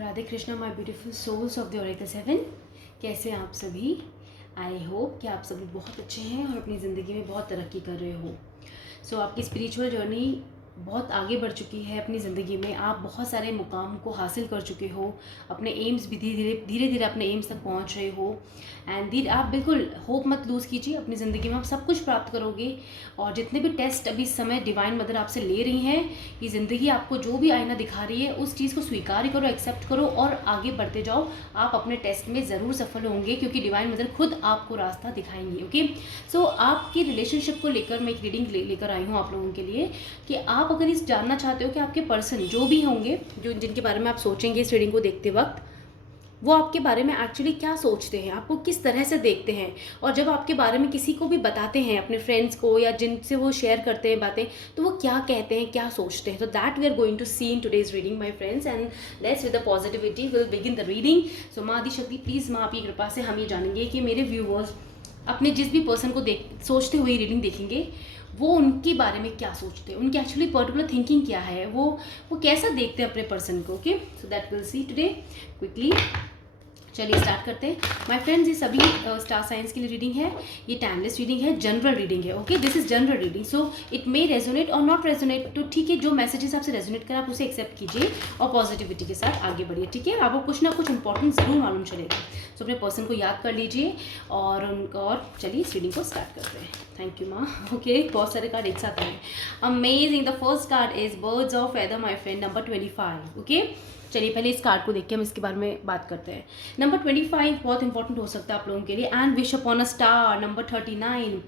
Radhe Krishna my beautiful souls of the oracle 7। कैसे हैं आप सभी? आई होप कि आप सभी बहुत अच्छे हैं और अपनी ज़िंदगी में बहुत तरक्की कर रहे हो। आपकी स्पिरिचुअल जर्नी बहुत आगे बढ़ चुकी है। अपनी ज़िंदगी में आप बहुत सारे मुकाम को हासिल कर चुके हो। अपने एम्स भी धीरे धीरे अपने एम्स तक पहुंच रहे हो। एंड आप बिल्कुल होप मत लूज़ कीजिए। अपनी ज़िंदगी में आप सब कुछ प्राप्त करोगे। और जितने भी टेस्ट अभी इस समय डिवाइन मदर आपसे ले रही हैं, ये ज़िंदगी आपको जो भी आईना दिखा रही है उस चीज़ को स्वीकार करो, एक्सेप्ट करो और आगे बढ़ते जाओ। आप अपने टेस्ट में ज़रूर सफल होंगे क्योंकि डिवाइन मदर खुद आपको रास्ता दिखाएंगी। ओके, आपकी रिलेशनशिप को लेकर मैं एक रीडिंग लेकर आई हूँ आप लोगों के लिए कि आप अगर इस जानना चाहते हो कि आपके पर्सन जो भी होंगे, जो जिनके बारे में आप सोचेंगे इस रीडिंग को देखते वक्त, वो आपके बारे में एक्चुअली क्या सोचते हैं, आपको किस तरह से देखते हैं, और जब आपके बारे में किसी को भी बताते हैं, अपने फ्रेंड्स को या जिनसे वो शेयर करते हैं बातें, तो वो क्या कहते हैं, क्या सोचते हैं। तो that we are going to see in today's reading my friends, and let's with the positivity will begin the reading. So Maa Adi शक्ति प्लीज़, माँ आपकी कृपा से हम ये जानेंगे कि मेरे व्यूवर्स अपने जिस भी पर्सन को सोचते हुए रीडिंग देखेंगे, वो उनके बारे में क्या सोचते हैं, उनकी एक्चुअली पर्टिकुलर थिंकिंग क्या है, वो कैसा देखते हैं अपने पर्सन को। Okay, so that will see today quickly. चलिए स्टार्ट करते हैं माय फ्रेंड्स। ये सभी स्टार साइंस के लिए रीडिंग है, ये टाइमलेस रीडिंग है, जनरल रीडिंग है। Okay, this is general reading, so it may resonate और नॉट रेजोनेट। तो ठीक है, जो मैसेजेस आपसे रेजोनेट करें आप उसे एक्सेप्ट कीजिए और पॉजिटिविटी के साथ आगे बढ़िए। ठीक है, आपको कुछ ना कुछ इंपॉर्टेंट जरूर मालूम चलेगा। सो अपने पर्सन को याद कर लीजिए और उनका, और चलिए इस रीडिंग को स्टार्ट करते हैं। थैंक यू माँ। ओके, बहुत सारे कार्ड एक साथ हैं। Amazing. The first card is birds of feather my friend, number 25। Okay, चलिए पहले इस कार्ड को देख के हम इसके बारे में बात करते हैं। नंबर 25 बहुत इंपॉर्टेंट हो सकता है आप लोगों के लिए। And wish upon a star, number 39।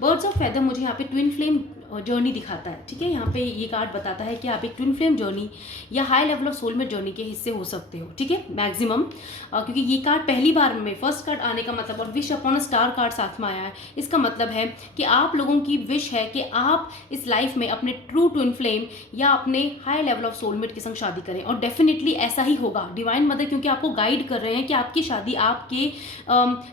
Birds of feather मुझे यहाँ पे ट्विन फ्लेम जर्नी दिखाता है। ठीक है, यहाँ पे ये कार्ड बताता है कि आप एक ट्विन फ्लेम जर्नी या high level of soulmate journey के हिस्से हो सकते हो। ठीक है, मैक्सिमम, क्योंकि ये कार्ड पहली बार में फर्स्ट कार्ड आने का मतलब, और wish upon a star card साथ में आया है, इसका मतलब है कि आप लोगों की विश है कि आप इस लाइफ में अपने ट्रू ट्विन फ्लेम या अपने हाई लेवल ऑफ सोलमेट के संग शादी करें। और डेफिनेटली ऐसा ही होगा। डिवाइन मदर क्योंकि आपको गाइड कर रहे हैं कि आपकी शादी आपके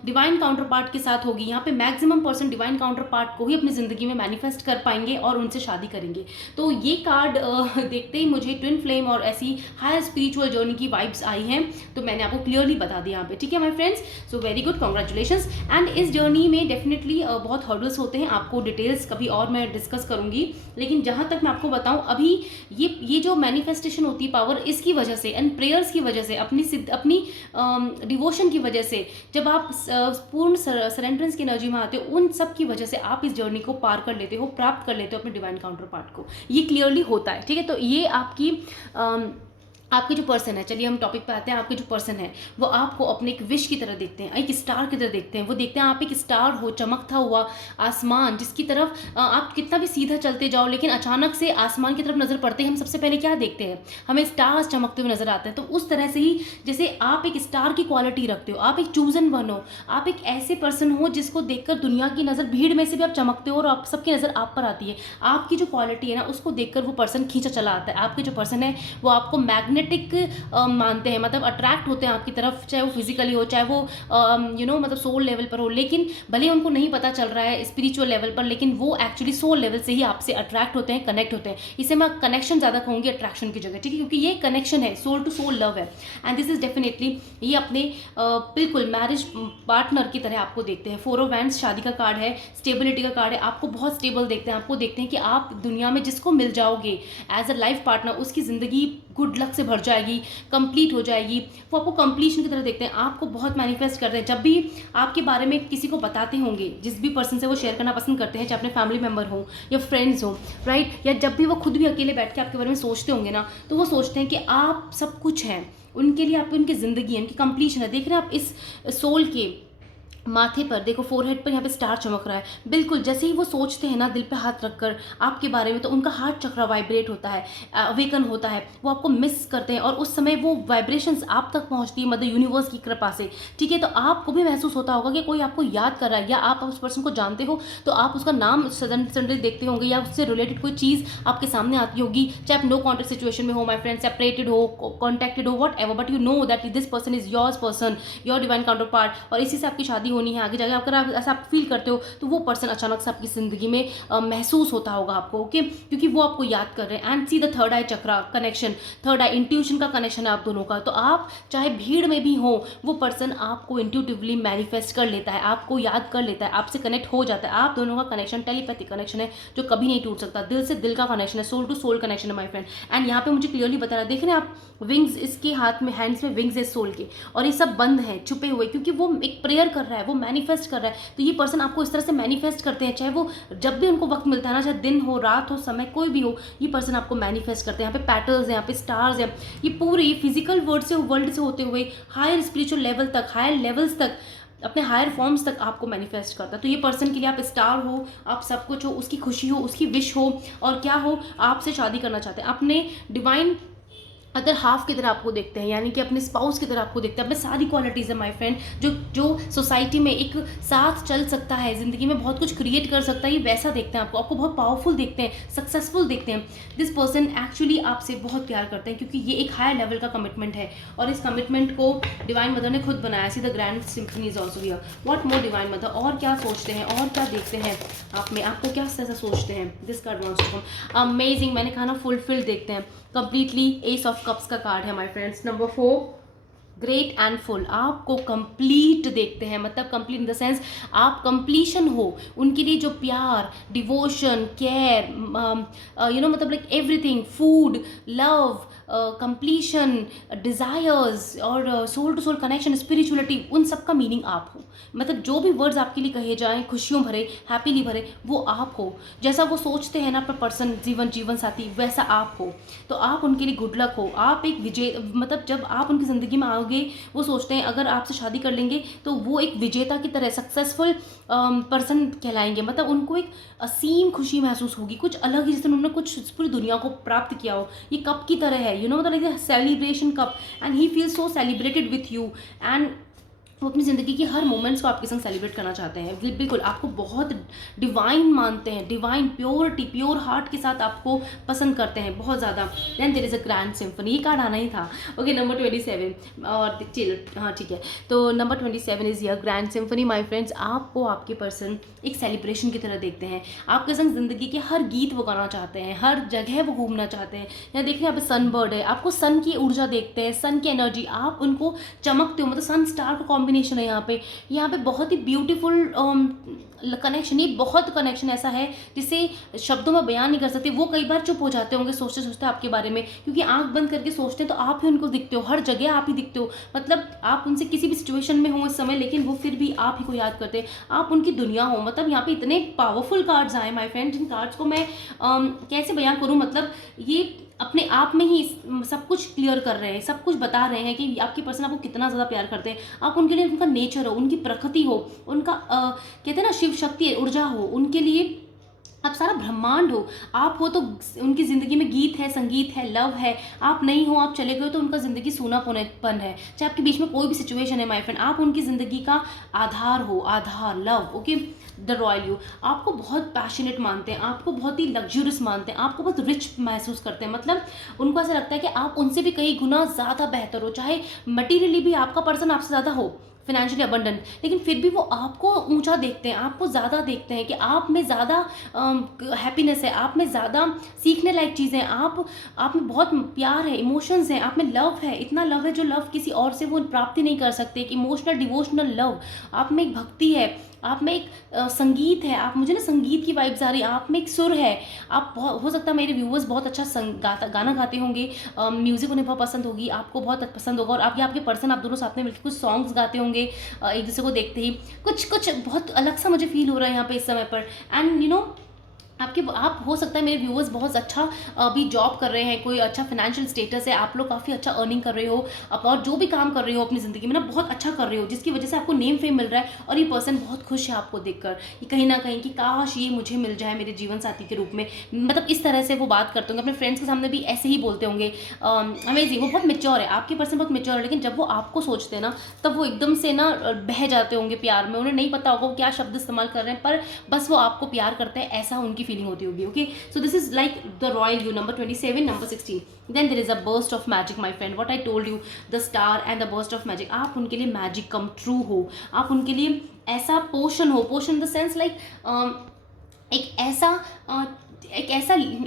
डिवाइन काउंटर पार्ट के साथ होगी। यहाँ पे maximum person divine counter part को ही अपनी ज़िंदगी में मैनिफेस्ट कर पाएंगे और उनसे शादी करेंगे। तो ये कार्ड देखते ही मुझे ट्विन फ्लेम और ऐसी हाई स्पिरिचुअल जर्नी की वाइब्स आई हैं, तो मैंने आपको क्लियरली बता दिया यहाँ पे। ठीक है my friends, so very good, congratulations. And इस जर्नी में डेफिनेटली बहुत हर्डल्स होते हैं, आपको डिटेल्स कभी और मैं डिस्कस करूँगी, लेकिन जहाँ तक मैं आपको बताऊँ अभी ये जो मैनिफेस्टेशन होती है पावर, इसकी वजह से एंड प्रेयर्स की वजह से, अपनी डिवोशन की वजह से, जब आप पूर्ण सरेंडरेंस की एनर्जी में आते हो, उन सब की वजह से आप इस जर्नी को पार कर लेते हो, प्राप्त कर लेते हो अपने डिवाइन काउंटर पार्ट को। ये क्लियरली होता है। ठीक है, तो ये आपके जो पर्सन है, चलिए हम टॉपिक पे आते हैं। आपके जो पर्सन है वो आपको अपने एक विश की तरह देखते हैं, एक स्टार की तरह देखते हैं। वो देखते हैं आप एक स्टार हो, चमकता हुआ आसमान, जिसकी तरफ आप कितना भी सीधा चलते जाओ, लेकिन अचानक से आसमान की तरफ नज़र पड़ते ही हम सबसे पहले क्या देखते हैं, हमें स्टार्स चमकते हुए नजर आते हैं। तो उस तरह से ही जैसे आप एक स्टार की क्वालिटी रखते हो, आप एक चूजन वन हो, आप एक ऐसे पर्सन हो जिसको देखकर दुनिया की नज़र, भीड़ में से भी आप चमकते हो और आप सबकी नज़र आप पर आती है। आपकी जो क्वालिटी है ना, उसको देखकर वो पर्सन खींचा चला आता है। आपके जो पर्सन है वो आपको मैग्नेटिक मानते हैं, मतलब अट्रैक्ट होते हैं आपकी तरफ, चाहे वो फिजिकली हो, चाहे वो मतलब सोल लेवल पर हो। लेकिन भले उनको नहीं पता चल रहा है स्पिरिचुअल लेवल पर, लेकिन वो एक्चुअली सोल लेवल से ही आपसे अट्रैक्ट होते हैं, कनेक्ट होते हैं। इसे मैं कनेक्शन ज़्यादा कहूँगी अट्रैक्शन की जगह। ठीक है, क्योंकि ये कनेक्शन है, सोल टू सोल लव है। एंड दिस इज डेफिनेटली, ये अपने बिल्कुल मैरिज पार्टनर की तरह आपको देखते हैं। 4 ऑफ वैंड्स शादी का कार्ड है, स्टेबिलिटी का कार्ड है। आपको बहुत स्टेबल देखते हैं, आपको देखते हैं कि आप दुनिया में जिसको मिल जाओगे एज अ लाइफ पार्टनर, उसकी ज़िंदगी गुड लक से भर जाएगी, कंप्लीट हो जाएगी। वो आपको कंप्लीशन की तरह देखते हैं, आपको बहुत मैनिफेस्ट करते हैं। जब भी आपके बारे में किसी को बताते होंगे, जिस भी पर्सन से वो शेयर करना पसंद करते हैं, चाहे अपने फैमिली मेम्बर हो या फ्रेंड्स हो, राइट, या जब भी वो खुद भी अकेले बैठ के आपके बारे में सोचते होंगे ना, तो वो सोचते हैं कि आप सब कुछ हैं उनके लिए, आपकी उनकी ज़िंदगी है, उनकी कंप्लीशन है। देख रहे हैं आप इस सोल के माथे पर, देखो फोरहेड पर यहाँ पे स्टार चमक रहा है। बिल्कुल जैसे ही वो सोचते हैं ना, दिल पे हाथ रखकर आपके बारे में, तो उनका हार्ट चक्र वाइब्रेट होता है, अवेकन होता है, वो आपको मिस करते हैं और उस समय वो वाइब्रेशंस आप तक पहुँचती है मदर यूनिवर्स की कृपा से। ठीक है, तो आपको भी महसूस होता होगा कि कोई आपको याद कर रहा है, या आप उस पर्सन को जानते हो तो आप उसका नाम सडनली देखते होंगे, या उससे रिलेटेड कोई चीज़ आपके सामने आती होगी, चाहे आप नो कॉन्टेक्ट सिचुएशन में हो, माई फ्रेंड, सेपरेटेड हो, कॉन्टेक्टेड हो, what ever, but you know that this person is yours person, your divine counter part, और इसी से आपकी शादी होनी है आगे जाके, अगर आप ऐसा आप फील करते हो तो वो पर्सन अचानक से आपकी ज़िंदगी में महसूस होता होगा आपको, ओके, क्योंकि वो आपको याद कर रहे हैं। And see the third I chakra connection, third I intuition का कनेक्शन है आप दोनों का। तो आप चाहे भीड़ में भी हो, वो पर्सन आपको इंट्यूटिवली मैनिफेस्ट कर लेता है, आपको याद कर लेता है, आपसे कनेक्ट हो जाता है। आप दोनों का कनेक्शन टेलीपैथिक कनेक्शन है जो कभी नहीं टूट सकता, दिल से दिल का कनेक्शन है, सोल टू सोल कनेक्शन है माय फ्रेंड। एंड यहाँ पे मुझे क्लियरली बता रहा है, देख रहे हैं आप विंग्स इसके हाथ में, हैंड्स में विंग्स है सोल के, और ये सब बंद है, छुपे हुए, क्योंकि वो एक प्रेयर कर रहा है, वो मैनिफेस्ट कर रहा है। तो ये पर्सन आपको इस तरह से मैनिफेस्ट करते हैं, चाहे वो जब भी उनको वक्त मिलता है ना, चाहे दिन हो रात हो समय कोई भी हो, ये पर्सन आपको मैनिफेस्ट करते हैं। यहाँ पे पैटर्न्स हैं, यहाँ पे स्टार्स हैं, ये पूरी फिजिकल वर्ल्ड से होते हुए हायर स्पिरिचुअल लेवल तक, हायर लेवल्स तक, अपने हायर फॉर्म्स तक आपको मैनिफेस्ट करता है। तो ये पर्सन के लिए आप स्टार हो, आप सब कुछ हो, उसकी खुशी हो, उसकी विश हो, और क्या हो, आपसे शादी करना चाहते हैं, अपने डिवाइन अदर हाफ की तरह आपको देखते हैं, यानी कि अपने स्पाउस की तरह आपको देखते हैं। अपने सारी क्वालिटीज़ है माय फ्रेंड, जो सोसाइटी में एक साथ चल सकता है, ज़िंदगी में बहुत कुछ क्रिएट कर सकता है, ये वैसा देखते हैं आपको बहुत पावरफुल देखते हैं, सक्सेसफुल देखते हैं। दिस पर्सन एक्चुअली आपसे बहुत प्यार करते हैं, क्योंकि ये एक हायर लेवल का कमिटमेंट है, और इस कमिटमेंट को डिवाइन मदर ने खुद बनाया। See the grand symphony is also here. What more divine mother, और क्या सोचते हैं, और क्या देखते हैं आप में, आपको क्या ऐसा सोचते हैं। This card wants to come amazing, मैंने कहा ना फुलफिल्ड देखते हैं कंप्लीटली। एस ऑफ कप्स का कार्ड है my friends. Number 4 great and full, आपको कंप्लीट देखते हैं, मतलब कंप्लीट इन द सेंस आप कंप्लीशन हो, उनके लिए जो प्यार, डिवोशन, केयर, मतलब like everything, food, love, completion, desires और soul to soul connection, spirituality, उन सब का मीनिंग आप हो। मतलब जो भी वर्ड्स आपके लिए कहे जाएं, खुशियों भरे, हैप्पीली भरे, वो आप हो। जैसा वो सोचते हैं ना पर पर्सन, जीवन साथी, वैसा आप हो। तो आप उनके लिए गुड लक हो, आप एक विजय, मतलब जब आप उनकी ज़िंदगी में आओगे, वो सोचते हैं अगर आपसे शादी कर लेंगे तो वो एक विजेता की तरह सक्सेसफुल पर्सन कहलाएंगे। मतलब उनको एक असीम खुशी महसूस होगी, कुछ अलग ही, जैसे उन्होंने कुछ पूरी दुनिया को प्राप्त किया हो। ये कप की तरह है, मतलब like celebration cup, and he feel so celebrated with you, and वो अपनी ज़िंदगी की हर मोमेंट्स को आपके संग सेलिब्रेट करना चाहते हैं। बिल्कुल आपको बहुत डिवाइन मानते हैं, डिवाइन प्योरिटी, प्योर हार्ट के साथ आपको पसंद करते हैं बहुत ज़्यादा। Then there is a grand symphony, ये कार्ड आना ही था। ओके, नंबर 27, और चलो हाँ ठीक है, तो number 27 is your grand symphony. My friends, आपको आपके पर्सन एक सेलिब्रेशन की तरह देखते हैं, आपके संग ज़िंदगी के हर गीत वो गाना चाहते हैं, हर जगह वो घूमना चाहते हैं। यहाँ देखिए, यहाँ पे सन बर्ड है, आपको सन की ऊर्जा देखते हैं, सन की एनर्जी, आप उनको चमकते हो, मतलब सन स्टार का कॉम्बिनेशन है यहाँ पे बहुत ही ब्यूटीफुल कनेक्शन। ये बहुत कनेक्शन ऐसा है जिसे शब्दों में बयान नहीं कर सकते। वो कई बार चुप हो जाते होंगे सोचते सोचते आपके बारे में, क्योंकि आंख बंद करके सोचते हैं तो आप ही उनको दिखते हो, हर जगह आप ही दिखते हो। मतलब आप उनसे किसी भी सिचुएशन में हो इस समय, लेकिन वो फिर भी आप ही को याद करते हैं, आप उनकी दुनिया हो। मतलब यहाँ पे इतने पावरफुल कार्ड्स आए माय फ्रेंड, जिन कार्ड्स को मैं कैसे बयान करूँ, मतलब ये अपने आप में ही सब कुछ क्लियर कर रहे हैं, सब कुछ बता रहे हैं कि आपके पर्सन आपको कितना ज़्यादा प्यार करते हैं। आप उनके लिए, उनका नेचर हो, उनकी प्रकृति हो, उनका कहते हैं ना शिव शक्ति, ऊर्जा हो, उनके लिए आप सारा ब्रह्मांड हो। आप हो तो उनकी ज़िंदगी में गीत है, संगीत है, लव है। आप नहीं हो, आप चले गए तो उनका ज़िंदगी सूनापन है। चाहे आपके बीच में कोई भी सिचुएशन है माय फ्रेंड, आप उनकी ज़िंदगी का आधार हो, आधार, love. Okay, the royal you, आपको बहुत पैशनेट मानते हैं, आपको बहुत ही लग्जूरियस मानते हैं, आपको बहुत रिच महसूस करते हैं। मतलब उनको ऐसा लगता है कि आप उनसे भी कई गुना ज़्यादा बेहतर हो, चाहे मटीरियली भी आपका पर्सन आपसे ज़्यादा हो, फिनेंशियली अबंडेंट, लेकिन फिर भी वो आपको ऊंचा देखते हैं, आपको ज़्यादा देखते हैं कि आप में ज़्यादा हैप्पीनेस है, आप में ज़्यादा सीखने लायक चीज़ें हैं, आप में बहुत प्यार है, इमोशंस हैं, आप में लव है, इतना लव है जो लव किसी और से वो प्राप्ति नहीं कर सकते। एक इमोशनल डिवोशनल लव, आप में एक भक्ति है, आप में एक संगीत है। आप, मुझे ना संगीत की वाइब्स आ रही है, आप में एक सुर है। आप हो सकता है मेरे व्यूवर्स बहुत अच्छा गाना गाते होंगे, म्यूज़िक उन्हें बहुत पसंद होगी, आपको बहुत पसंद होगा, और आप या आपके पर्सन, आप दोनों साथ में मिलकर कुछ सॉन्ग्स गाते होंगे एक दूसरे को देखते ही। कुछ बहुत अलग सा मुझे फील हो रहा है यहाँ पे इस समय पर। एंड आप हो सकता है मेरे व्यूअर्स बहुत अच्छा अभी जॉब कर रहे हैं, कोई अच्छा फाइनेंशियल स्टेटस है, आप लोग काफ़ी अच्छा अर्निंग कर रहे हो, और जो भी काम कर रहे हो अपनी ज़िंदगी में ना बहुत अच्छा कर रहे हो, जिसकी वजह से आपको नेम फेम मिल रहा है, और ये पर्सन बहुत खुश है आपको देखकर, कि कहीं ना कहीं कि काश ये मुझे मिल जाए मेरे जीवन साथी के रूप में। मतलब इस तरह से वो बात करते होंगे, अपने फ्रेंड्स के सामने भी ऐसे ही बोलते होंगे। अमेजिंग, वो बहुत मेच्योर है, आपके पर्सन बहुत मेच्योर है, लेकिन जब वो आपको सोचते हैं ना तब वो एकदम से ना बह जाते होंगे प्यार में। उन्हें नहीं पता होगा वो क्या शब्द इस्तेमाल कर रहे हैं, पर बस वो आपको प्यार करते हैं, ऐसा उनकी फीलिंग होती होगी। Okay, so this is like the royal you, number 27, number 16. Then there is a burst of magic my friend, what I told you, the star and the burst of magic. आप उनके लिए magic come true हो, आप उनके लिए ऐसा portion हो, portion in the sense like एक ऐसा एक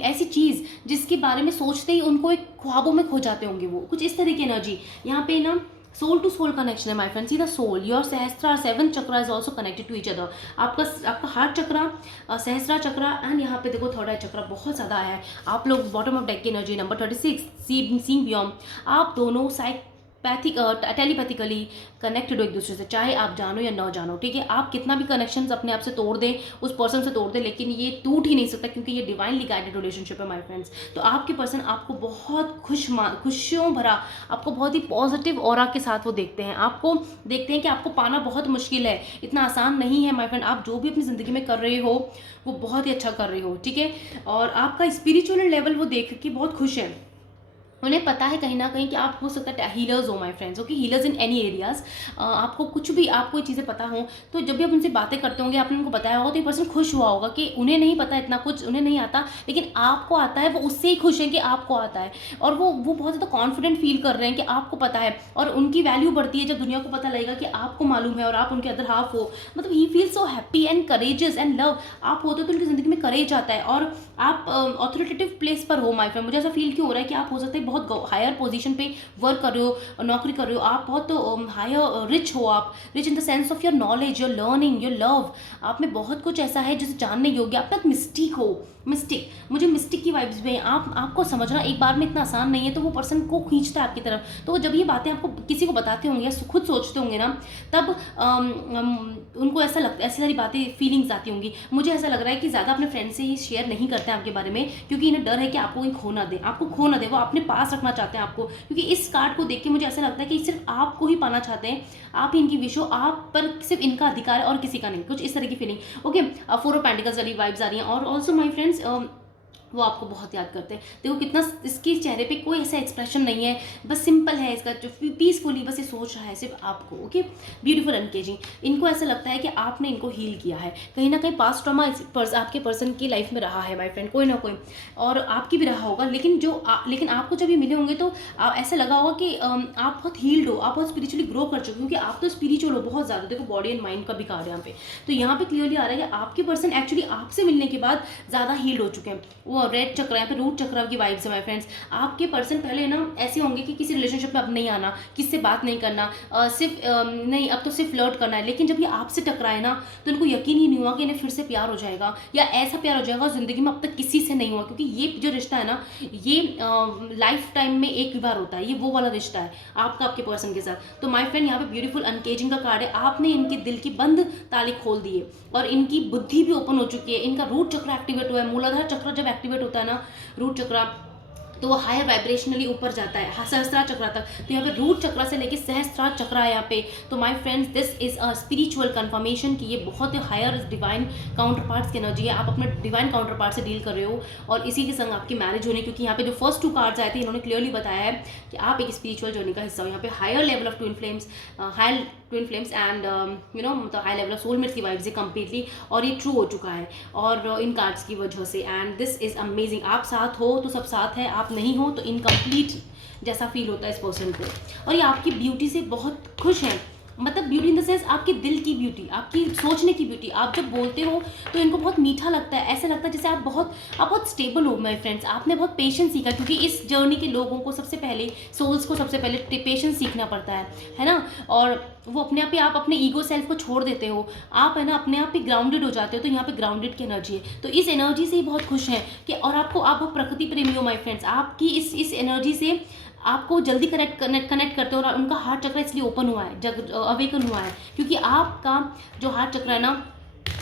ऐसी चीज़ जिसके बारे में सोचते ही उनको एक ख्वाबों में खो जाते होंगे, वो कुछ इस तरह की एनर्जी यहाँ पे ना। सोल टू सोल कनेक्शन है my friend, see the soul your Sahasrara 7 chakra is also connected to each other. आपका हार्ट चक्रा, सहस्त्रा चक्रा एंड यहाँ पे देखो थर्ड आई चक्रा बहुत ज़्यादा है। आप लोग बॉटम ऑफ डेक की एनर्जी नंबर 36 सीइंग बियॉन्ड, आप दोनों टेलीपैथिकली कनेक्टेड हो एक दूसरे से, चाहे आप जानो या ना जानो, ठीक है। आप कितना भी कनेक्शंस अपने आप से तोड़ दें, उस पर्सन से तोड़ दें, लेकिन ये टूट ही नहीं सकता क्योंकि ये डिवाइनली गाइडेड रिलेशनशिप है माय फ्रेंड्स। तो आपके पर्सन आपको बहुत खुशियों भरा, आपको बहुत ही पॉजिटिव ऑरा के साथ वो देखते हैं, आपको देखते हैं कि आपको पाना बहुत मुश्किल है, इतना आसान नहीं है माय फ्रेंड। आप जो भी अपनी ज़िंदगी में कर रहे हो वो बहुत ही अच्छा कर रहे हो, ठीक है। और आपका स्पिरिचुअल लेवल वो देख के बहुत खुश है, उन्हें पता है कहीं ना कहीं कि आप हो सकता है हीलर्स हो my friends, okay, healers in any areas. आपको कुछ भी, आपको ये चीज़ें पता हो, तो जब भी आप उनसे बातें करते होंगे, आपने उनको बताया होगा, तो ये पर्सन खुश हुआ होगा कि उन्हें नहीं पता इतना कुछ, उन्हें नहीं आता, लेकिन आपको आता है, वो उससे ही खुश है कि आपको आता है। और वो बहुत ज़्यादा कॉन्फिडेंट फील कर रहे हैं कि आपको पता है, और उनकी वैल्यू बढ़ती है जब दुनिया को पता लगेगा कि आपको मालूम है और आप उनके अदर हाफ हो। मतलब he feel so happy and courageous and love. आप होते तो उनकी ज़िंदगी में करेज आता है, और आप ऑथोरिटेटिव प्लेस पर हो माय फ्रेंड। मुझे ऐसा फील क्यों हो रहा है कि आप हो सकते हैं बहुत हायर पोजीशन पे वर्क कर रहे हो, नौकरी कर रहे हो, आप बहुत हायर रिच हो, आप rich in the sense of your knowledge, your learning, your love. आप में बहुत कुछ ऐसा है जिसे जानने योग्य, आप तक मिस्टिक हो, मिस्टिक, मुझे मिस्टिक की वाइब्स में आपको समझना एक बार में इतना आसान नहीं है, तो वो पर्सन को खींचता है आपकी तरफ। तो जब ये बातें आपको किसी को बताते होंगे या खुद सोचते होंगे ना, तब उनको ऐसा लगता है, ऐसी सारी बातें फीलिंग्स आती होंगी। मुझे ऐसा लग रहा है कि ज़्यादा अपने फ्रेंड से ही शेयर नहीं करते हैं आपके बारे में, क्योंकि इन्हें डर है कि आपको कहीं खो ना दे, आपको खो ना दे, वो अपने पास रखना चाहते हैं आपको। क्योंकि इस कार्ड को देख के मुझे ऐसा लगता है कि सिर्फ आपको ही पाना चाहते हैं, आप ही इनकी विश हो, आप पर सिर्फ इनका अधिकार है और किसी का नहीं, कुछ इस तरह की फीलिंग। ओके, 4 ऑफ पेंटिकल्स वाली वाइब्स आ रही हैं। और ऑल्सो माई फ्रेंड्स, वो आपको बहुत याद करते हैं। देखो कितना, इसके चेहरे पे कोई ऐसा एक्सप्रेशन नहीं है, बस सिंपल है इसका, जो पीसफुली बस ये सोच रहा है सिर्फ आपको। Okay, beautiful engaging. इनको ऐसा लगता है कि आपने इनको हील किया है, कहीं ना कहीं पास्ट ट्रॉमा आपके पर्सन की लाइफ में रहा है माय फ्रेंड, कोई ना कोई, और आपकी भी रहा होगा। लेकिन लेकिन आपको जब ये मिले होंगे तो ऐसा लगा होगा कि आप बहुत हील्ड हो, आप बहुत स्पिरिचुअली ग्रो कर चुके हो, क्योंकि आप तो स्पिरिचुअल हो बहुत ज़्यादा। देखो बॉडी एंड माइंड का भी कार्ड यहाँ पे, तो यहाँ पे क्लियरली आ रहा है कि आपके पर्सन एक्चुअली आपसे मिलने के बाद ज़्यादा हील्ड हो चुके हैं। वो रेड चक्र, यहाँ पे रूट चक्र की वाइब्स है माय फ्रेंड्स। आपके पर्सन पहले ना ऐसे होंगे कि किसी रिलेशनशिप में अब नहीं आना, किससे बात नहीं करना, सिर्फ नहीं, अब तो सिर्फ फ्लर्ट करना है। लेकिन जब ये आपसे टकराए ना, तो इनको यकीन ही नहीं हुआ कि इन्हें फिर से प्यार हो जाएगा, या ऐसा प्यार हो जाएगा ज़िंदगी में अब तक किसी से नहीं हुआ। क्योंकि ये जो रिश्ता है ना, ये लाइफ टाइम में एक बार होता है, ये वो वाला रिश्ता है आपका आपके पर्सन के साथ। तो माय फ्रेंड, यहाँ पे ब्यूटीफुल अनकेजिंग का कार्ड है। आपने इनके दिल की बंद ताले खोल दिए और इनकी बुद्धि भी ओपन हो चुकी है। इनका रूट चक्र एक्टिवेट हुआ है। मूलाधार चक्र जब एक्टिवेट होता है ना, रूट चक्र, तो वो हायर वाइब्रेशनली ऊपर जाता है सहस्त्रार चक्र तक। तो यहाँ पे रूट चक्र से लेके सहस्त्रार चक्र है यहाँ पे। तो my friends, this is a spiritual confirmation कि ये बहुत ही हायर डिवाइन काउंटर पार्ट्स की एनर्जी है। आप अपने डिवाइन काउंटर पार्ट से डील कर रहे हो, और इसी के संग आपकी मैरिज होने, क्योंकि यहाँ पे जो फर्स्ट 2 कार्ड्स आए थे, इन्होंने क्लियरली बताया है कि आप एक स्पिरिचुअल जर्नी का हिस्सा हो। यहाँ पे higher level of twin flames, and मतलब हाई लेवल ऑफ सोलमेट्स की वाइब्स है कंप्लीटली, और ये ट्रू हो चुका है और इन कार्ड्स की वजह से। And this is amazing. आप साथ हो तो सब साथ है, आप नहीं हो तो इनकम्प्लीट जैसा फील होता है इस पर्सन को। और ये आपकी ब्यूटी से बहुत खुश हैं, मतलब ब्यूटी इन द सेंस आपके दिल की ब्यूटी, आपकी सोचने की ब्यूटी। आप जब बोलते हो तो इनको बहुत मीठा लगता है, ऐसा लगता है जैसे आप बहुत स्टेबल हो माय फ्रेंड्स। आपने बहुत पेशेंस सीखा, क्योंकि इस जर्नी के लोगों को सबसे पहले, सोल्स को सबसे पहले पेशेंस सीखना पड़ता है ना। और वो अपने आप ही, आप अपने ईगो सेल्फ को छोड़ देते हो, आप है ना अपने आप ही ग्राउंडेड हो जाते हो। तो यहाँ पे ग्राउंडेड की एनर्जी है, तो इस एनर्जी से ही बहुत खुश हैं कि, और आप प्रकृति प्रेमी हो माय फ्रेंड्स। आपकी इस एनर्जी से आपको जल्दी कनेक्ट करते हो, और उनका हार्ट चक्र इसलिए ओपन हुआ है, अवेकन हुआ है, क्योंकि आपका जो हार्ट चक्र है ना,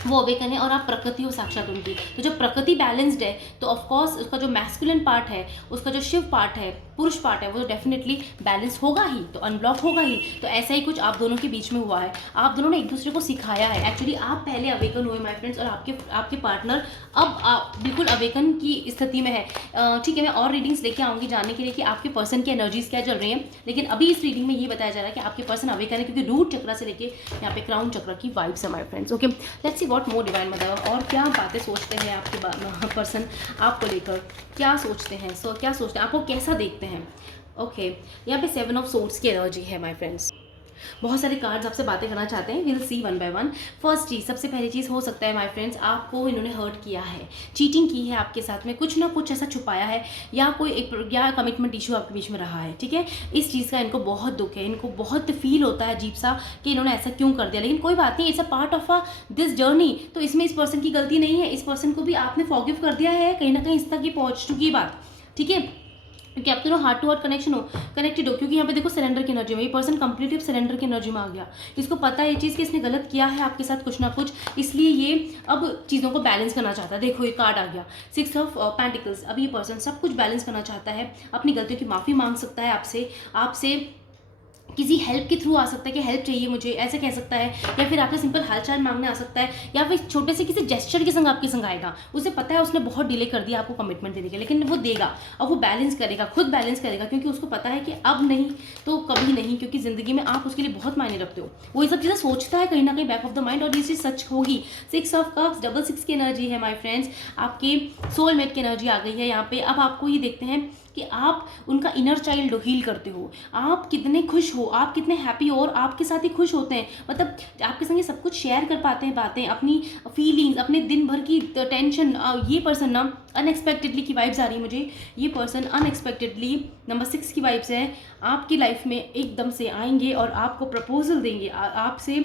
वो अवेकन है, और आप प्रकृति हो साक्षात उनकी। तो जब प्रकृति बैलेंस्ड है, तो ऑफकोर्स उसका जो मैस्कुलिन पार्ट है, उसका जो शिव पार्ट है, पुरुष पार्ट है, वो डेफिनेटली बैलेंस होगा ही, तो अनब्लॉक होगा ही। तो ऐसा ही कुछ आप दोनों के बीच में हुआ है। आप दोनों ने एक दूसरे को सिखाया है। एक्चुअली आप पहले अवेकन हुए माय फ्रेंड्स, और आपके पार्टनर अब बिल्कुल अवेकन की स्थिति में है। ठीक है, मैं और रीडिंग्स लेके आऊँगी जानने के लिए कि आपके पर्सन की एनर्जीज क्या चल रही हैं, लेकिन अभी इस रीडिंग में ये बताया जा रहा है कि आपके पर्सन अवेकन है, क्योंकि रूट चक्र से लेके यहाँ पे क्राउन चक्र की वाइब्स है my friends. Okay, let's see what more divine mother, और क्या बातें सोचते हैं आपके पर्सन आपको लेकर, क्या सोचते हैं, क्या सोचते हैं, आपको कैसा देखते हैं। ओके, यहाँ पे 7 ऑफ सोर्ड्स की एनर्जी है माय फ्रेंड्स। बहुत सारे कार्ड्स आपसे बातें करना चाहते हैं, will see one by one. First चीज़, सबसे पहली चीज़ हो सकता है माय फ्रेंड्स, आपको इन्होंने हर्ट किया है, चीटिंग की है आपके साथ में, कुछ ना कुछ ऐसा छुपाया है, या कोई एक या कमिटमेंट इशू आपके बीच में रहा है, ठीक है। इस चीज़ का इनको बहुत दुख है, इनको बहुत फील होता है अजीब सा कि इन्होंने ऐसा क्यों कर दिया, लेकिन कोई बात नहीं, it's a part of this journey. तो इसमें इस पर्सन की गलती नहीं है, इस पर्सन को भी आपने फॉरगिव कर दिया है, कहीं ना कहीं इस तक ये पहुँच चुकी है बात, ठीक है, क्योंकि आप दोनों हार्ट टू हार्ट कनेक्टेड हो, क्योंकि यहाँ पे देखो सरेंडर की एनर्जी में, ये पर्सन कंप्लीटली सरेंडर की एनर्जी में आ गया। इसको पता है ये चीज़ कि इसने गलत किया है आपके साथ कुछ ना कुछ, इसलिए ये अब चीज़ों को बैलेंस करना चाहता है। देखो ये कार्ड आ गया, 6 ऑफ पेंटिकल्स। अब ये पर्सन सब कुछ बैलेंस करना चाहता है, अपनी गलतियों की माफ़ी मांग सकता है आपसे किसी हेल्प के थ्रू आ सकता है कि हेल्प चाहिए मुझे, ऐसे कह सकता है, या फिर आपसे सिंपल हालचाल मांगने आ सकता है, या फिर छोटे से किसी जेस्चर के संग आपके संग आएगा। उसे पता है उसने बहुत डिले कर दिया आपको कमिटमेंट देने के, लेकिन वो देगा और वो बैलेंस करेगा, खुद बैलेंस करेगा, क्योंकि उसको पता है कि अब नहीं तो कभी नहीं, क्योंकि ज़िंदगी में आप उसके लिए बहुत मायने रखते हो। वो ये सब चीज़ें सोचता है कहीं ना कहीं बैक ऑफ द माइंड, और ये चीज़ सच होगी। 6 ऑफ कप्स, डबल 6 की एनर्जी है माई फ्रेंड्स, आपके सोलमेट की एनर्जी आ गई है यहाँ पे। अब आपको ये देखते हैं कि आप उनका इनर चाइल्ड हील करते हो, आप कितने खुश हो, आप कितने हैप्पी हो, और आपके साथ ही खुश होते हैं, मतलब आपके संग सब कुछ शेयर कर पाते हैं, बातें, अपनी फीलिंग्स, अपने दिन भर की टेंशन। ये पर्सन ना अनएक्सपेक्टेडली की वाइब्स आ रही है मुझे, ये पर्सन अनएक्सपेक्टेडली नंबर 6 की वाइब्स है, आपकी लाइफ में एकदम से आएंगे और आपको प्रपोजल देंगे, आपसे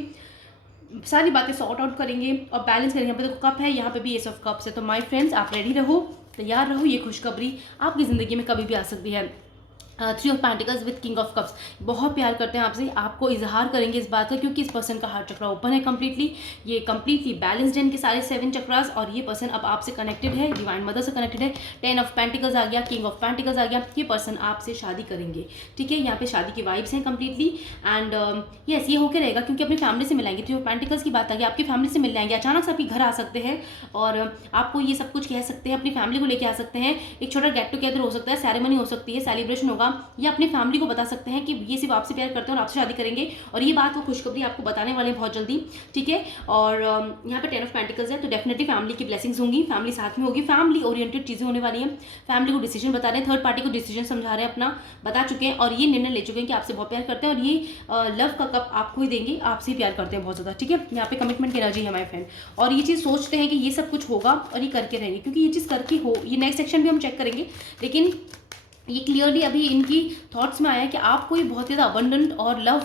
सारी बातें सॉर्ट आउट करेंगे और बैलेंस करेंगे। यहाँ पे तो कप है, यहाँ पे भी एस ऑफ कप्स है। तो माय फ्रेंड्स, आप रेडी रहो, तैयार रहो, ये खुशखबरी आपकी ज़िंदगी में कभी भी आ सकती है। 3 of pentacles with king of cups, बहुत प्यार करते हैं आपसे, आपको इजहार करेंगे इस बात का, क्योंकि इस पर्सन का हार्ट चक्रा ओपन है कम्प्लीटली, ये कम्प्लीटली बैलेंस्ड है इनके सारे 7 चक्रास, और ये पर्सन अब आपसे कनेक्टेड है, डिवाइन मदर से कनेक्टेड है। 10 ऑफ पेंटिकल्स आ गया, किंग ऑफ पेंटिकल्स आ गया, ये पर्सन आपसे शादी करेंगे, ठीक है। यहाँ पे शादी की वाइब्स हैं कम्प्लीटली, एंड यस ये होकर रहेगा, क्योंकि अपनी फैमिली से मिलाएंगे। 3 ऑफ पेंटिकल्स की बात आ गई, आपकी फैमिली से मिल जाएंगे, अचानक से आपके घर आ सकते हैं और आपको ये सब कुछ कह सकते हैं, अपनी फैमिली को लेके आ सकते हैं, एक छोटा गेट टुगेदर हो सकता है, सेरेमनी हो सकती है, सेलिब्रेशन होगा, या अपनी फैमिली को बता सकते हैं कि ये सिर्फ आपसे प्यार करते हैं और आपसे शादी करेंगे, और ये बात वो खुशखबरी आपको बताने वाले हैं बहुत जल्दी, ठीक है। और यहाँ पे 10 ऑफ पेंटिकल्स है, तो डेफिनेटली फैमिली की ब्लेसिंग्स होंगी, फैमिली साथ में होगी, फैमिली ओरिएंटेड चीज़ें होने वाली हैं, फैमिली को डिसीजन बता रहे हैं, थर्ड पार्टी को डिसीजन समझा रहे हैं, अपना बता चुके हैं, और ये निर्णय ले चुके हैं कि आपसे बहुत प्यार करते हैं, और ये लव का कप आपको ही देंगे, आपसे ही प्यार करते हैं बहुत ज़्यादा, ठीक है। यहाँ पे कमिटमेंट की एनर्जी है माय फ्रेंड, और ये चीज़ सोचते हैं कि ये सब कुछ होगा और ये करके रहेंगे, क्योंकि ये चीज़ करके हो, ये नेक्स्ट सेक्शन भी हम चेक करेंगे, लेकिन ये क्लियरली अभी इनकी थॉट्स में आया है कि आपको ये बहुत ज़्यादा अबंडेंट और लव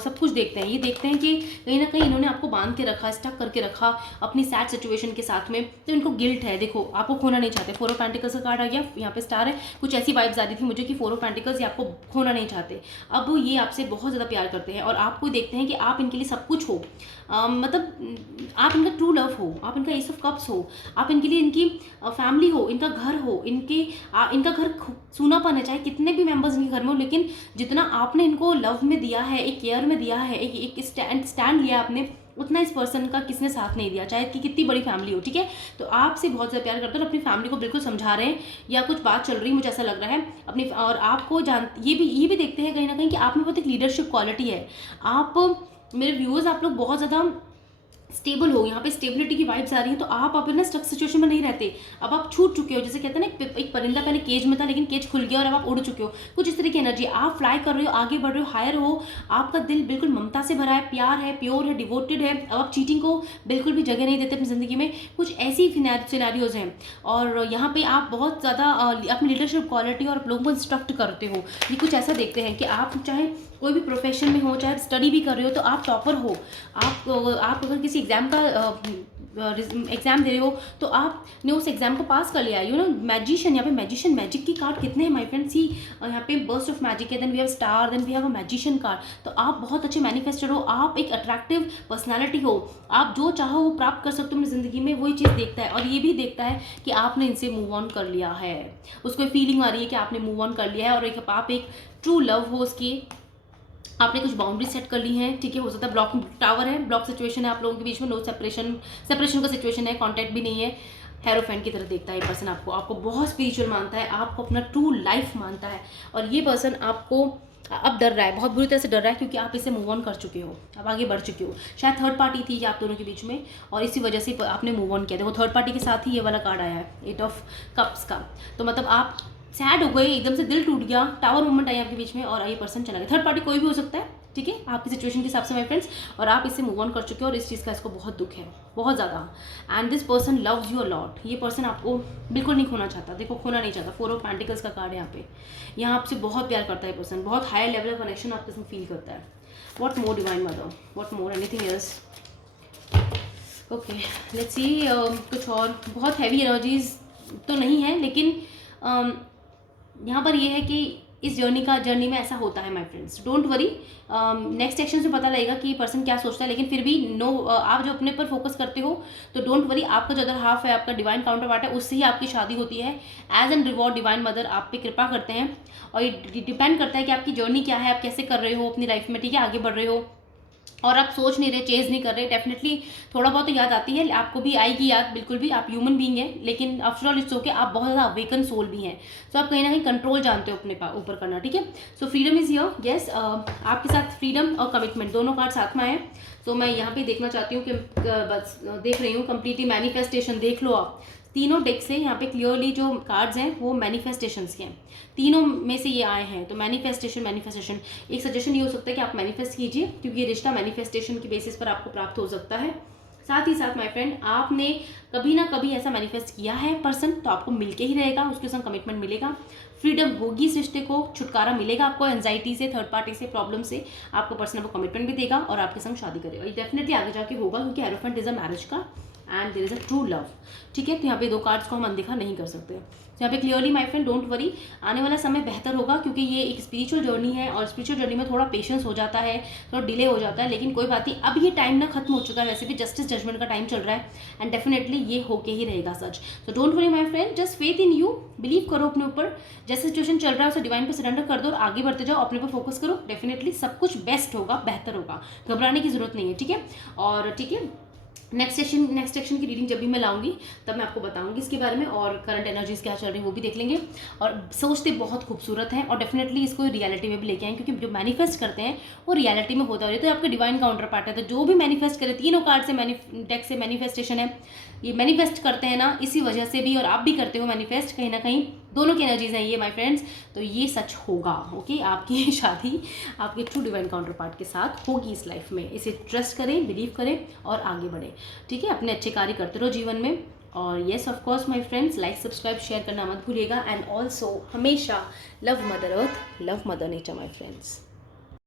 सब कुछ देखते हैं। ये देखते हैं कि कहीं ना कहीं इन्होंने आपको बांध के रखा, स्टक करके रखा अपनी सैड सिचुएशन के साथ में, तो इनको गिल्ट है। देखो आपको खोना नहीं चाहते, 4 ऑफ पेंटिकल्स का कार्ड आ गया, यहाँ पे स्टार है, कुछ ऐसी वाइब्स आ रही थी मुझे कि 4 ऑफ पेंटिकल्स ये आपको खोना नहीं चाहते, अब ये आपसे बहुत ज़्यादा प्यार करते हैं, और आपको देखते हैं कि आप इनके लिए सब कुछ हो, मतलब आप इनका ट्रू लव हो, आप इनका एस ऑफ कप्स हो, आप इनके लिए इनकी फैमिली हो, इनका घर हो, इनका घर सूनापन है, चाहे कितने भी मेंबर्स इनके घर में हो, लेकिन जितना आपने इनको लव में दिया है, एक केयर में दिया है, एक स्टैंड लिया आपने, उतना इस पर्सन का किसने साथ नहीं दिया, चाहे कि कितनी बड़ी फैमिली हो, ठीक है। तो आपसे बहुत ज़्यादा प्यार करते हो और अपनी फैमिली को बिल्कुल समझा रहे हैं, या कुछ बात चल रही है, मुझे ऐसा लग रहा है अपनी, और आपको ये भी देखते हैं कहीं ना कहीं कि आप में बहुत एक लीडरशिप क्वालिटी है। आप मेरे व्यूअर्स, आप लोग बहुत ज़्यादा स्टेबल हो, यहाँ पे स्टेबिलिटी की वाइब्स आ रही है, तो आप अपने स्टक सिचुएशन में नहीं रहते, अब आप छूट चुके हो, जैसे कहते हैं ना एक परिंदा पहले केज में था लेकिन केज खुल गया और अब आप उड़ चुके हो, कुछ इस तरह की एनर्जी, आप फ्लाई कर रहे हो, आगे बढ़ रहे हो, हायर हो, आपका दिल बिल्कुल ममता से भरा है, प्यार है, प्योर है, डिवोटेड है, अब आप चीटिंग को बिल्कुल भी जगह नहीं देते अपनी ज़िंदगी में, कुछ ऐसी सिनेरियोज हैं। और यहाँ पे आप बहुत ज़्यादा अपनी लीडरशिप क्वालिटी और लोगों को इंस्ट्रक्ट करते हो, ये कुछ ऐसा देखते हैं कि आप चाहे कोई भी प्रोफेशन में हो, चाहे स्टडी भी कर रहे हो, तो आप टॉपर हो, आप अगर किसी एग्ज़ाम का एग्ज़ाम दे रहे हो तो आपने उस एग्ज़ाम को पास कर लिया, यू नो मैजिशियन, यहाँ पे मैजिशियन, मैजिक की कार्ड कितने हैं माय फ्रेंड्स, यहाँ पे बर्स्ट ऑफ मैजिक है, then we have star, then we have a magician card, तो आप बहुत अच्छे मैनिफेस्टर हो, आप एक अट्रैक्टिव पर्सनैलिटी हो, आप जो चाहो वो प्राप्त कर सकते हो अपनी ज़िंदगी में, वही चीज़ देखता है, और ये भी देखता है कि आपने इनसे मूव ऑन कर लिया है, उसको फीलिंग आ रही है कि आपने मूव ऑन कर लिया है, और आप एक ट्रू लव हो उसकी, आपने कुछ बाउंड्री सेट कर ली हैं, ठीक है। हो सकता है ब्लॉक टावर है, ब्लॉक सिचुएशन है आप लोगों के बीच में, नो सेपरेशन का सिचुएशन है, कॉन्टैक्ट भी नहीं है, हेरोफेंट की तरह देखता है ये पर्सन आपको बहुत स्पिरिचुअल मानता है, आपको अपना ट्रू लाइफ मानता है, और ये पर्सन आपको अब डर रहा है, बहुत बुरी तरह से डर रहा है, क्योंकि आप इससे मूव ऑन कर चुके हो, अब आगे बढ़ चुके हो, शायद थर्ड पार्टी थी आप दोनों के बीच में और इसी वजह से आपने मूव ऑन किया। देखो थर्ड पार्टी के साथ ही ये वाला कार्ड आया है, 8 ऑफ कप्स का, तो मतलब आप सैड हो गए, एकदम से दिल टूट गया, टावर मोमेंट आई आपके बीच में और ये पर्सन चला गया। थर्ड पार्टी कोई भी हो सकता है, ठीक है, आपकी सिचुएशन के हिसाब से माय फ्रेंड्स, और आप इससे मूव ऑन कर चुके हो और इस चीज़ का इसको बहुत दुख है, बहुत ज़्यादा। And this person loves you a lot. ये पर्सन आपको बिल्कुल नहीं खोना चाहता, देखो खोना नहीं चाहता। 4 ऑफ पेंटिकल्स का कार्ड है यहाँ पे। यहाँ आपसे बहुत प्यार करता है पर्सन, बहुत हाई लेवल ऑफ कनेक्शन आपके साथ फील करता है। What more divine mother, what more, anything else? Okay let's see. कुछ और बहुत हैवी एनर्जीज तो नहीं है, लेकिन यहाँ पर ये है कि इस जर्नी में ऐसा होता है my friends. Don't worry, next action से पता लगेगा कि पर्सन क्या सोचता है, लेकिन फिर भी आप जो अपने पर फोकस करते हो तो डोंट वरी, आपका जो अदर हाफ है, आपका डिवाइन काउंटर पार्ट है, उससे ही आपकी शादी होती है। As an reward divine mother आप पे कृपा करते हैं, और ये डिपेंड करता है कि आपकी जर्नी क्या है, आप कैसे कर रहे हो अपनी लाइफ में, ठीक है, आगे बढ़ रहे हो और आप सोच नहीं रहे, चेज नहीं कर रहे। डेफिनेटली थोड़ा बहुत तो याद आती है, आपको भी आएगी याद, बिल्कुल भी, आप ह्यूमन बीइंग है, लेकिन आफ्टर ऑल इट्स ओके, आप बहुत ज़्यादा अवेकन सोल भी हैं। सो आप कहीं ना कहीं कंट्रोल जानते हो अपने ऊपर करना, ठीक है। So freedom is here, yes, आपके साथ फ्रीडम और कमिटमेंट दोनों कार्ड साथ में आए। तो मैं यहाँ पे देखना चाहती हूँ कि बस देख रही हूँ कंप्लीटली मैनिफेस्टेशन। देख लो आप, तीनों डेक से यहाँ पे क्लियरली जो कार्ड्स हैं वो मैनिफेस्टेशंस के हैं, तीनों में से ये आए हैं। तो मैनिफेस्टेशन, एक सजेशन ये हो सकता है कि आप मैनिफेस्ट कीजिए, क्योंकि ये रिश्ता मैनिफेस्टेशन की बेसिस पर आपको प्राप्त हो सकता है। साथ ही साथ माय फ्रेंड, आपने कभी ना कभी ऐसा मैनिफेस्ट किया है पर्सन, तो आपको मिलके ही रहेगा, उसके संग कमिटमेंट मिलेगा, फ्रीडम होगी, इस रिश्ते को छुटकारा मिलेगा आपको एंजाइटी से, थर्ड पार्टी से, प्रॉब्लम से। आपका पर्सन आपको कमिटमेंट भी देगा और आपके संग शादी करेगा। ये डेफिनेटली आगे जाके होगा, क्योंकि एरोफेंट इज अ मैरिज का and there is a true love, ठीक है। तो यहाँ पे 2 कार्ड्स को हम अनदेखा नहीं कर सकते। तो यहाँ पे clearly my friend don't worry, आने वाला समय बेहतर होगा, क्योंकि ये एक स्पिरिचुअल जर्नी है और स्पिरिचुअल जर्नी में थोड़ा पेशेंस हो जाता है, थोड़ा डिले हो जाता है, लेकिन कोई बात नहीं, अब ये टाइम ना खत्म हो चुका है, वैसे भी जस्टिस जजमेंट का टाइम चल रहा है एंड डेफिनेटली ये होके ही रहेगा सच। तो don't worry my friend, just faith in you, believe करो अपने ऊपर, जैसे सिचुएशन चल रहा है उसे डिवाइन पे सरेंडर कर दो और आगे बढ़ते जाओ, अपने पर फोकस करो, डेफिनेटली सब कुछ बेस्ट होगा, बेहतर होगा, घबराने की जरूरत नहीं है, ठीक है। और ठीक है, नेक्स्ट सेक्शन की रीडिंग जब भी मैं लाऊंगी तब मैं आपको बताऊंगी इसके बारे में, और करंट एनर्जीज क्या चल रही है वो भी देख लेंगे। और सोचते बहुत खूबसूरत हैं और डेफिनेटली इसको रियलिटी में भी लेके आएँ, क्योंकि जो मैनिफेस्ट करते हैं वो रियलिटी में होता है। तो आपके डिवाइन काउंटर पार्ट है, तो जो भी मैनिफेस्ट करे, तीनों कार्ड से डेक से मैनिफेस्टेशन है, ये मैनिफेस्ट करते हैं ना, इसी वजह से भी, और आप भी करते हो मैनिफेस्ट, कहीं ना कहीं दोनों की एनर्जीज हैं ये माय फ्रेंड्स। तो ये सच होगा, ओके, आपकी शादी आपके ट्रू डिवाइन काउंटर पार्ट के साथ होगी इस लाइफ में। इसे ट्रस्ट करें, बिलीव करें और आगे बढ़ें, ठीक है। अपने अच्छे कार्य करते रहो जीवन में। और yes of course my friends, like subscribe share करना मत भूलिएगा। एंड ऑल्सो हमेशा love mother earth, love mother nature my friends.